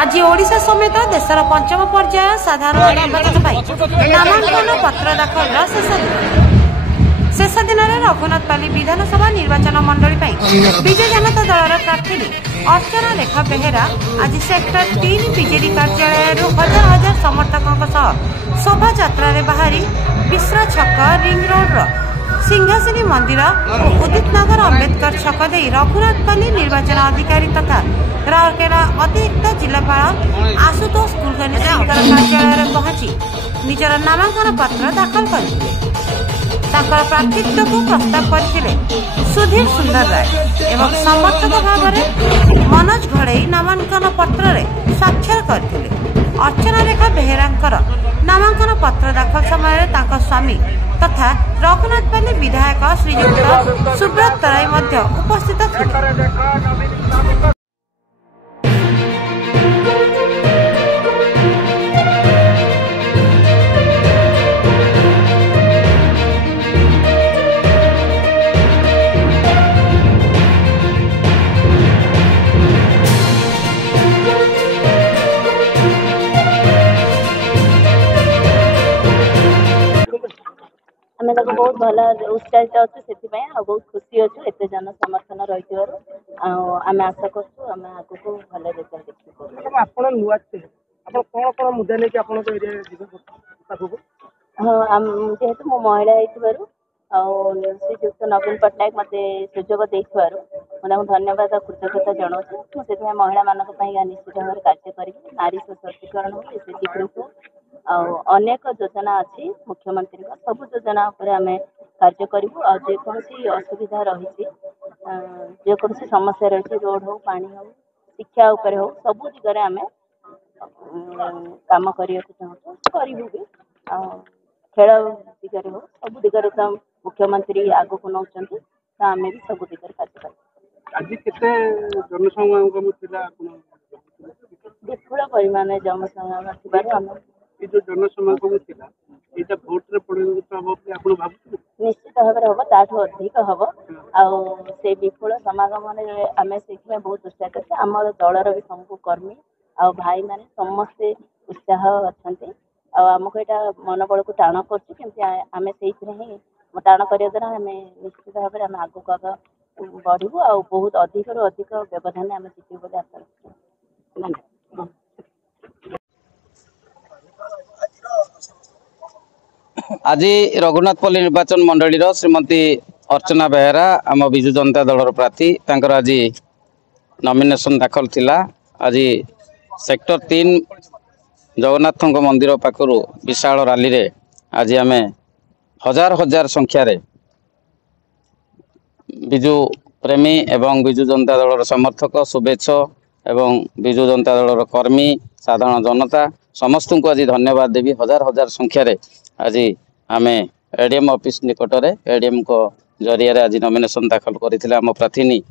आज ओडिशा समेत देशर पंचम पर्याय साधारण निर्वाचन नामांकन पत्र दाखल शेष दिन में रघुनाथपाली विधानसभा निर्वाचन मंडली विजु जनता दलर प्रार्थी अर्चना रेखा बेहेरा आज सेक्टर 3 बीजेडी कार्यालय हजार हजार समर्थकों शोभा यात्रा बाहरी विश्रा छक रिंग रोड सिंहासिनी मंदिर और उदित नगर अम्बेडकर छक दे रघुनाथपाली निर्वाचन अधिकारी तथा राउरकेला अतिरिक्त जिलापाल आशुतोष कुलकर्णी कार्यालय पहुंची निजर नामांकन पत्र दाखल करते प्रार्थित्व को प्रस्ताव करथिले सुधीर सुंदर राय एवं समर्थक भाव में मनोज घड़ई नामांकन पत्र रे स्वाक्षर करथिले। अर्चना रेखा बेहेरांकर नामांकन पत्र दाखल समय स्वामी तथा रघुनाथपाली विधायक श्रीयुक्त सुब्रत राय उपस्थित थे। आम बहुत भल उत्साहित अच्छे से बहुत खुशी अच्छे एत जन समर्थन रही आम आशा करें आगे भल रिजल्ट देखिए। हाँ जेहेतु मो महिला श्रीजुक्त नवीन पट्टनायक मत सुजोग देते धन्यवाद कृतज्ञता जनाऊँ मुझे महिला मान निश्चित भाव में कार्य करी नारी सशक्तिकरण हो एसएचजी ग्रुप हो अनेक योजना अच्छी मुख्यमंत्री सब योजना आम कार्य करूँ आकोसी असुविधा रही जेकोसी समस्या रही रोड हो पानी हो शिक्षा उपरे हो सब दिगरे आम काम करने चाहूँ करूँ भी खेल दिगरे हो सब दिगरे तो मुख्यमंत्री आग को नौ आम भी सब दिगरे कार्य विपुल परिमाण जनसमागम निश्चित भाव में हम ताठू अधिक हम से विपुल समागम आम से बहुत उत्साहित अच्छे आम दलर भी सब कर्मी आ भाई मैंने समस्ते उत्साह अच्छा आमको यहाँ मनोबल को टाण करें से टाण करने द्वारा आम निश्चित भाव में आम आगे आग बढ़ू आ बहुत अधिक रू अधिक व्यवधान आम जीतू बोली आशा रखुँ। आज रघुनाथपाली निर्वाचन मंडली श्रीमती अर्चना बेहेरा आम विजु जनता दलर प्रार्थी तांकर आज नॉमिनेशन दाखल थिला। आज सेक्टर 3 जगन्नाथ मंदिर पाखरु विशाल रैली रे आज आम हजार हजार संख्यार विजु प्रेमी एवं विजु जनता दलर समर्थक शुभेच्छक एवं विजु जनता दलर कर्मी साधारण जनता समस्त को आज धन्यवाद देवी हजार हजार संख्यार आज आम एडीएम ऑफिस निकट में एडीएम को जरिया आज नॉमिनेशन दाखल करथिले आम प्रार्थी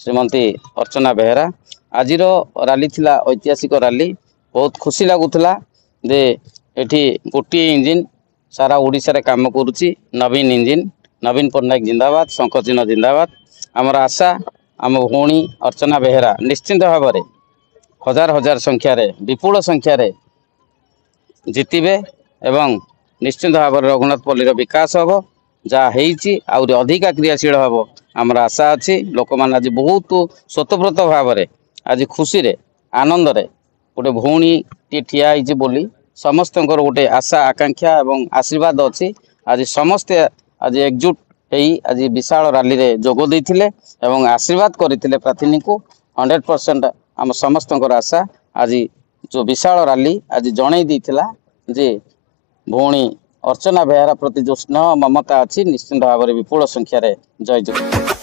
श्रीमती अर्चना बेहेरा। आज रैली थिला ऐतिहासिक रैली बहुत खुशी लगुला जे एठी गोटे इंजिन सारा ओडिशा रे काम करुच्ची नवीन इंजिन नवीन पट्टनायक जिंदाबाद शंखचिन्ह जिंदाबाद आमर आशा आम भौणी अर्चना बेहेरा निश्चिंत भाव में हजार हजार संख्यार विपुल संख्यार जितबे एवं निश्चिंत भाव में रघुनाथपल्ली विकास हम जहाँ आहरी अधिका क्रियाशील हम आमर आशा अच्छी लोक मैंने आज बहुत स्वतःप्रत भाव में आज खुशी रे आनंद रे गोटे भौणी टी ठिया बोली समस्त गोटे आशा आकांक्षा एवं आशीर्वाद अच्छी आज समस्ते आज एकजुट आज विशाल रैली रे जोग देइथिले एवं आशीर्वाद करथिले प्रार्थी को 100% आम समस्त आशा आज जो विशाल रैली आज जणई देइथिला जे भौणी अर्चना बेहेरा प्रति जो स्नेह ममता अच्छी निश्चिंत भाव में विपुल संख्यार जय जगन्नाथ।